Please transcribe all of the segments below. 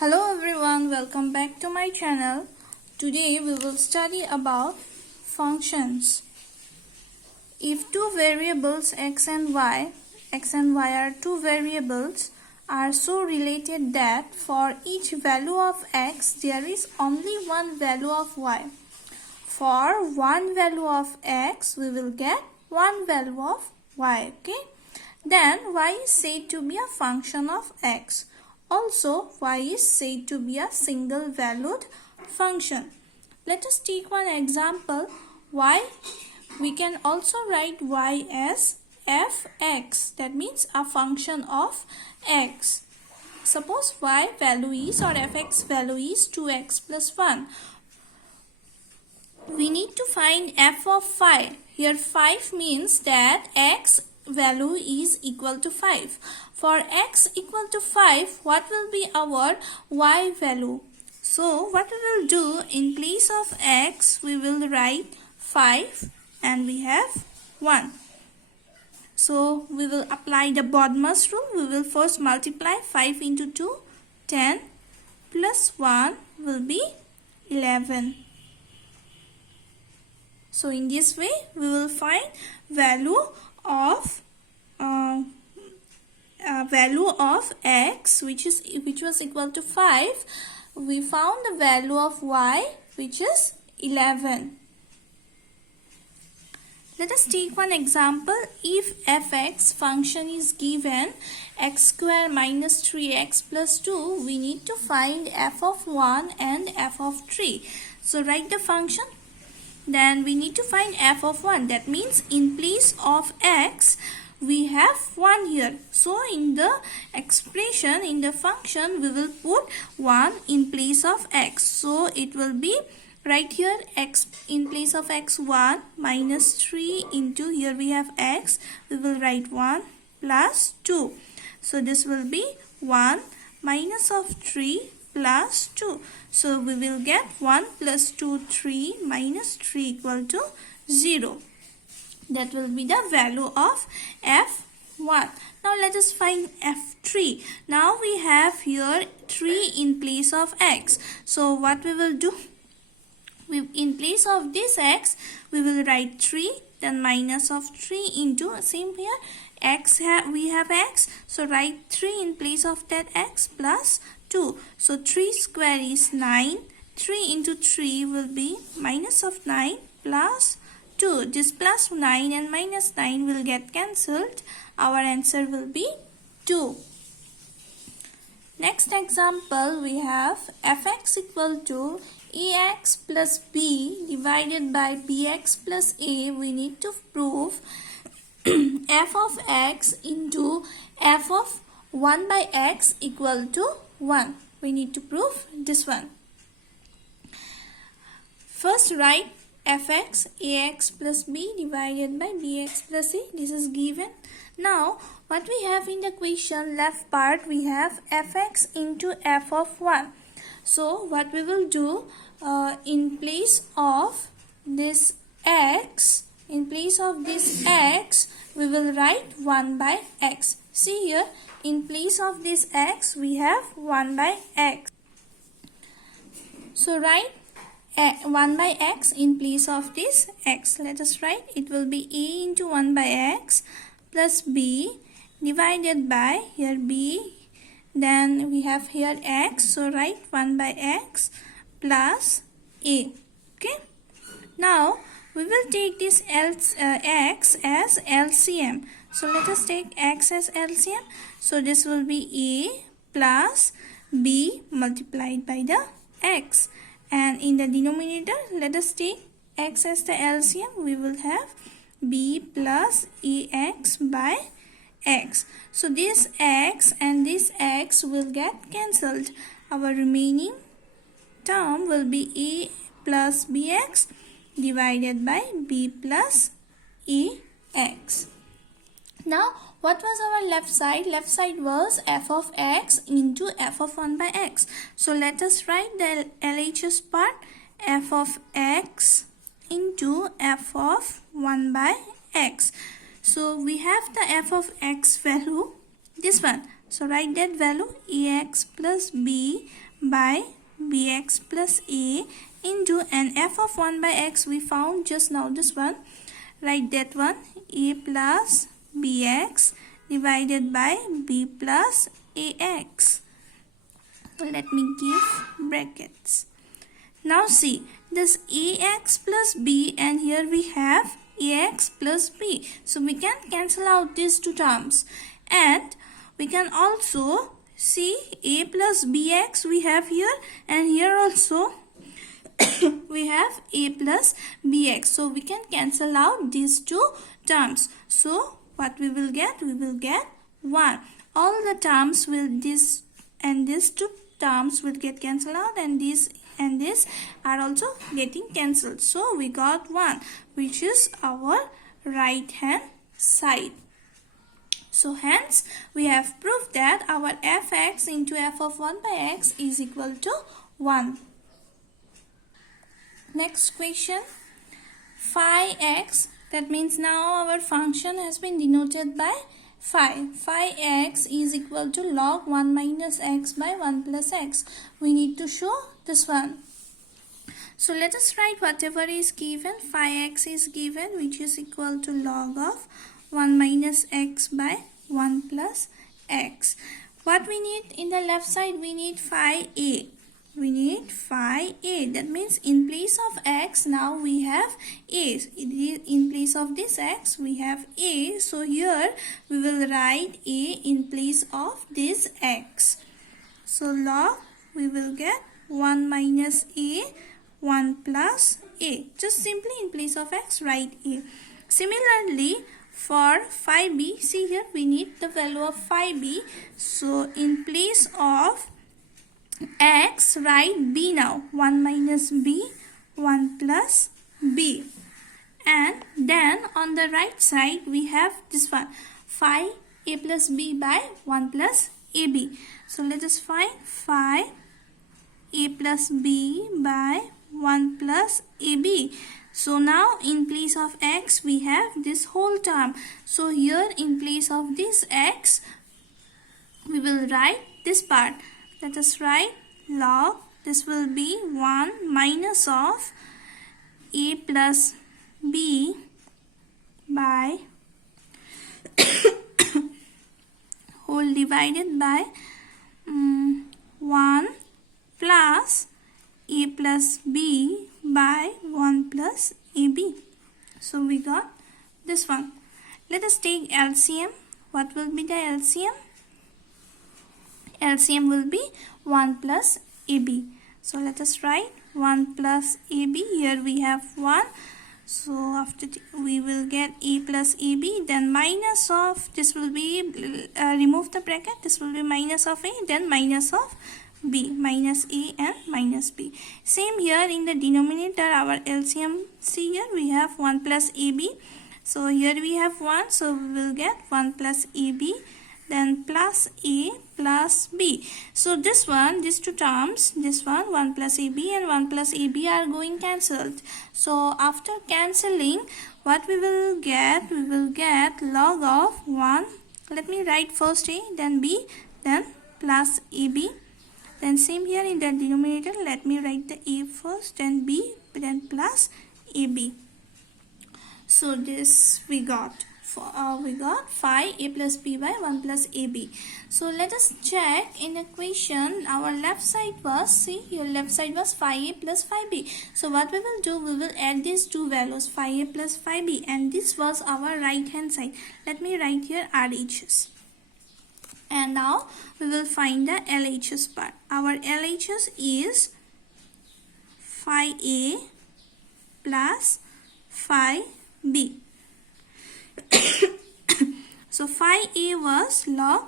Hello everyone, welcome back to my channel. Today we will study about functions. If two variables x and y are two variables, are so related that for each value of x there is only one value of y. For one value of x we will get one value of y, okay? Then y is said to be a function of x. Also, y is said to be a single valued function. Let us take one example. We can also write y as fx. That means a function of x. Suppose y value is or fx value is 2x plus 1. We need to find f of 5. Here 5 means that x value is equal to 5. For x equal to 5, what will be our y value? So what we will do, in place of x we will write 5 and we have 1. So we will apply the BODMAS rule. We will first multiply 5 into 2, 10 plus 1 will be 11. So in this way we will find value of x which was equal to 5. We found the value of y which is 11. Let us take one example. If fx function is given x square minus 3x plus 2, we need to find f of 1 and f of 3. So write the function. Then we need to find f of 1. That means in place of x we have 1 here. So in the expression, in the function, we will put 1 in place of x. So it will be right here x in place of x 1 minus 3 into, here we have x, we will write 1 plus 2. So this will be 1 minus of 3 plus 2. So we will get 1 plus 2, 3 minus 3 equal to 0. That will be the value of f1. Now let us find f3. Now we have here 3 in place of x. So what we will do? In place of this x, we will write 3, then minus of 3 into, same here, we have x. So write 3 in place of that x plus 2. So 3 square is 9. 3 into 3 will be minus of 9 plus 2. This plus 9 and minus 9 will get cancelled. Our answer will be 2. Next example, we have fx equal to ax plus b divided by bx plus a. We need to prove f of x into f of 1 by x equal to 1. We need to prove this one. First write fx ax plus b divided by bx plus a. This is given. Now what we have in the question, left part, we have fx into f of 1. So what we will do, in place of this x, we will write 1 by x. See here, in place of this x we have 1 by x. So write 1 by x in place of this x. Let us write, it will be a into 1 by x plus b divided by, here b, then we have here x. So write 1 by x plus a. Okay. Now we will take this x as LCM. So let us take x as LCM. So this will be a plus b multiplied by the x. And in the denominator, let us take x as the LCM. We will have b plus ax by x. So this x and this x will get cancelled. Our remaining term will be a plus bx divided by b plus ax. Now what was our left side? Left side was f of x into f of 1 by x. So let us write the LHS part, f of x into f of 1 by x. So we have the f of x value, this one, So write that value ax plus b by bx plus a into an f of 1 by x we found just now, this one. Write that one, a plus bx divided by b plus ax. Let me give brackets. Now see, this ax plus b and here we have ax plus b. So we can cancel out these two terms. And we can also see a plus bx we have here, and here also we have a plus bx. So we can cancel out these two terms. So what we will get? We will get 1. All the terms will, this and these two terms will get cancelled out, and this and this are also getting cancelled. So we got 1, which is our right hand side. So hence we have proved that our fx into f of 1 by x is equal to 1. Next question, phi x, that means now our function has been denoted by phi. Phi x is equal to log 1 minus x by 1 plus x. We need to show this one. So let us write whatever is given. Phi x is given, which is equal to log of 1 minus x by 1 plus x. What we need in the left side? We need phi a. We need phi a. That means in place of x now we have a. In place of this x we have a. So here we will write a in place of this x. So log, we will get 1 minus a 1 plus a. Just simply in place of x write a. Similarly for phi b, see here we need the value of phi b. So in place of x write b now, 1 minus b 1 plus b. And then on the right side we have this one, phi a plus b by 1 plus ab. So let us find phi a plus b by 1 plus ab. So now in place of x we have this whole term. So here in place of this x we will write this part. Let us write log, this will be 1 minus of a plus b by whole divided by 1 plus a plus b by 1 plus ab. So we got this one. Let us take LCM. What will be the LCM? LCM will be 1 plus AB. So let us write 1 plus AB. Here we have 1. So after we will get A plus AB. Then minus of, this will be, remove the bracket. This will be minus of A. Then minus of B. Minus A and minus B. Same here in the denominator, our LCM. See here we have 1 plus AB. So here we have 1. So we will get 1 plus AB. Then plus A plus B. So this one, these two terms, this one 1 plus AB and 1 plus AB are going cancelled. So after cancelling, what we will get? We will get log of 1. Let me write first A, then B, then plus AB. Then same here in the denominator, let me write the A first, then B, then plus AB. So this we got. We got phi a plus b by 1 plus ab. So let us check in equation. Our left side was, see here left side was phi a plus phi b. So what we will do, we will add these two values, phi a plus phi b, and this was our right hand side. Let me write here RHS. And now we will find the LHS part. Our LHS is phi a plus phi b. So phi a was log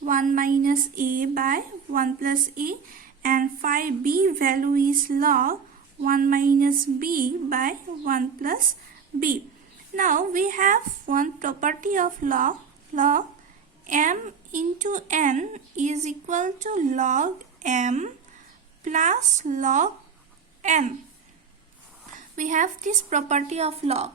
1 minus a by 1 plus a, and phi b value is log 1 minus b by 1 plus b. Now we have one property of log. Log m into n is equal to log m plus log n. We have this property of log.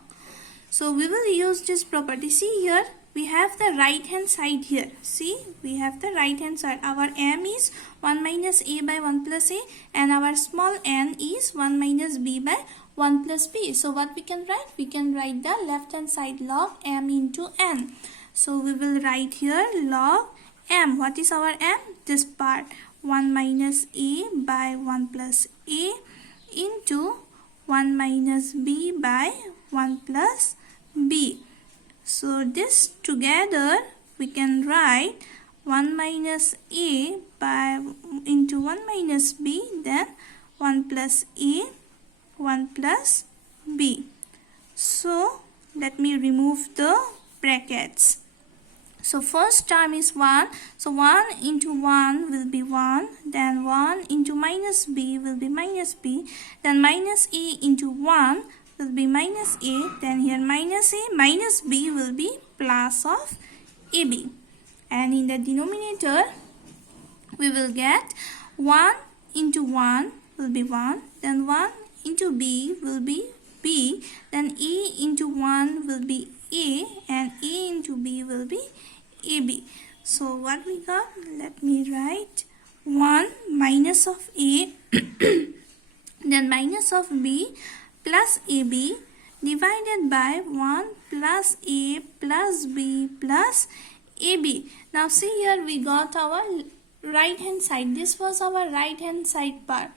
So we will use this property. See here we have the right hand side here. See, we have the right hand side. Our m is 1 minus a by 1 plus a, and our small n is 1 minus b by 1 plus b. So what we can write? We can write the left hand side log m into n. So we will write here log m. What is our m? This part, 1 minus a by 1 plus a into 1 minus b by 1 plus b. So this together we can write 1 minus a by into 1 minus b, then 1 plus a, 1 plus b. So let me remove the brackets. So first term is 1. So 1 into 1 will be 1. Then 1 into minus b will be minus b. Then minus a into 1 will be minus a. Then here minus a minus b will be plus of ab. And in the denominator we will get 1 into 1 will be 1. Then 1 into b will be b. Then a into 1 will be a, and a into b will be ab. So what we got? Let me write 1 minus of a then minus of b plus ab divided by 1 plus a plus b plus ab. Now see here, we got our right hand side. This was our right hand side part.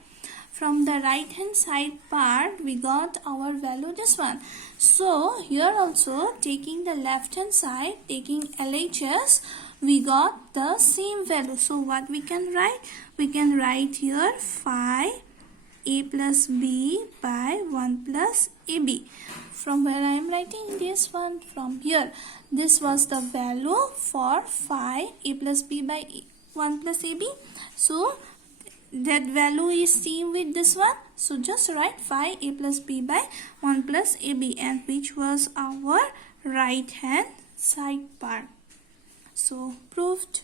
From the right hand side part we got our value, this one. So here also, taking the left hand side, taking LHS, we got the same value. So what we can write? We can write here 5 a plus b by 1 plus ab. From where I am writing this one? From here. This was the value for 5 a plus b by 1 plus ab. So that value is same with this one. So just write 5 a plus b by 1 plus ab, and which was our right hand side part. So proved.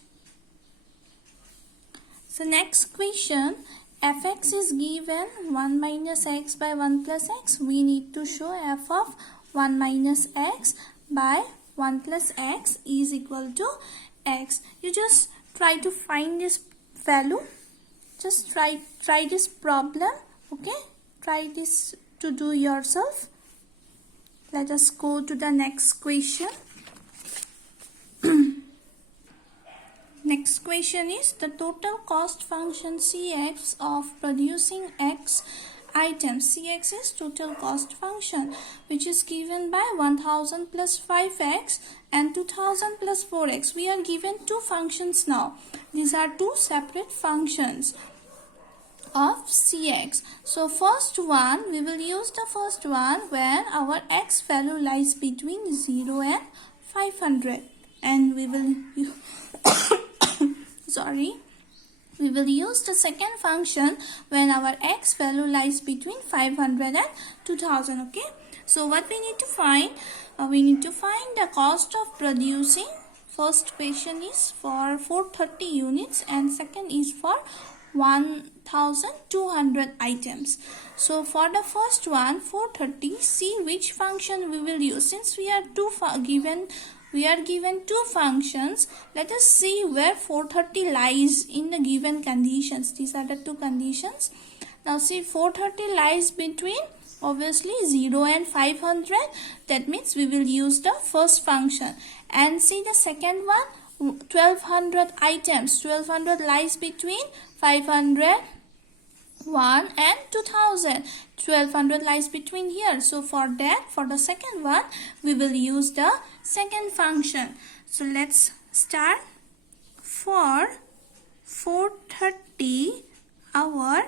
So next question, fx is given 1 minus x by 1 plus x. We need to show f of 1 minus x by 1 plus x is equal to x. You just try to find this value. Just try this problem, okay? Try this to do yourself. Let us go to the next question. Next question is the total cost function cx of producing x items. Cx is total cost function, which is given by 1000 plus 5x and 2000 plus 4x. We are given two functions now. These are two separate functions of cx. So first one, we will use the first one where our x value lies between 0 and 500, and we will we will use the second function when our x value lies between 500 and 2000. Okay, so what we need to find? We need to find the cost of producing. First question is for 430 units and second is for 1200 items. So for the first one, 430, see which function we will use. Since we are given two functions, let us see where 430 lies in the given conditions. These are the two conditions. Now see, 430 lies between obviously 0 and 500. That means we will use the first function. And see the second one, 1200 items. 1200 lies between 500, 1 and 2000. 1200 lies between here. So for that, for the second one, we will use the second function. So let's start. For 430, our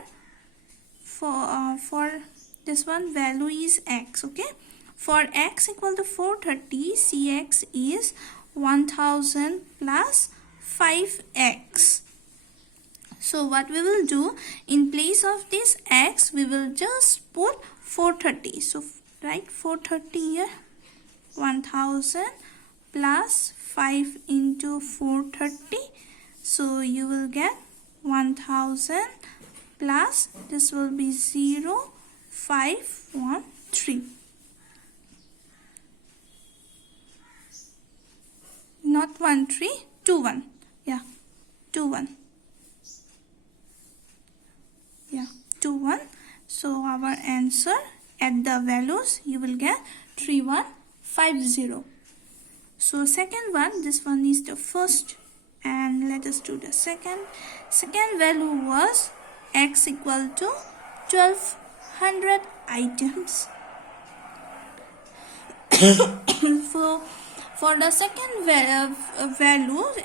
for this one value is x. Okay, for x equal to 430, cx is 1000 plus 5x. So what we will do, in place of this x, we will just put 430. So write 430 here, 1000 plus 5 into 430. So you will get 1000 plus, this will be 0513. not 1 3, 2 1. Yeah, 2 1. Yeah, 2 1. So our answer, at the values you will get 3150. So second one, this one is the first, and let us do the second. Second value was x equal to 1200 items. So for the second value,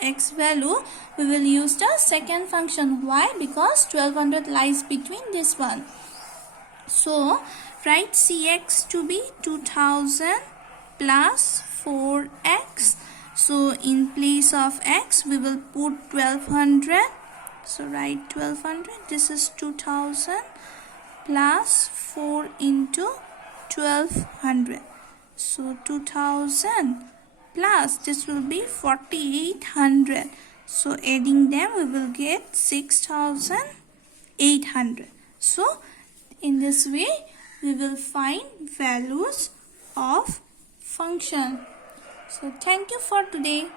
x value, we will use the second function. Why? Because 1200 lies between this one. So write cx to be 2000 plus 4x. So in place of x we will put 1200. So write 1200. This is 2000 plus 4 into 1200. So 2000 plus this will be 4800. So adding them we will get 6800. So in this way we will find values of function. So thank you for today.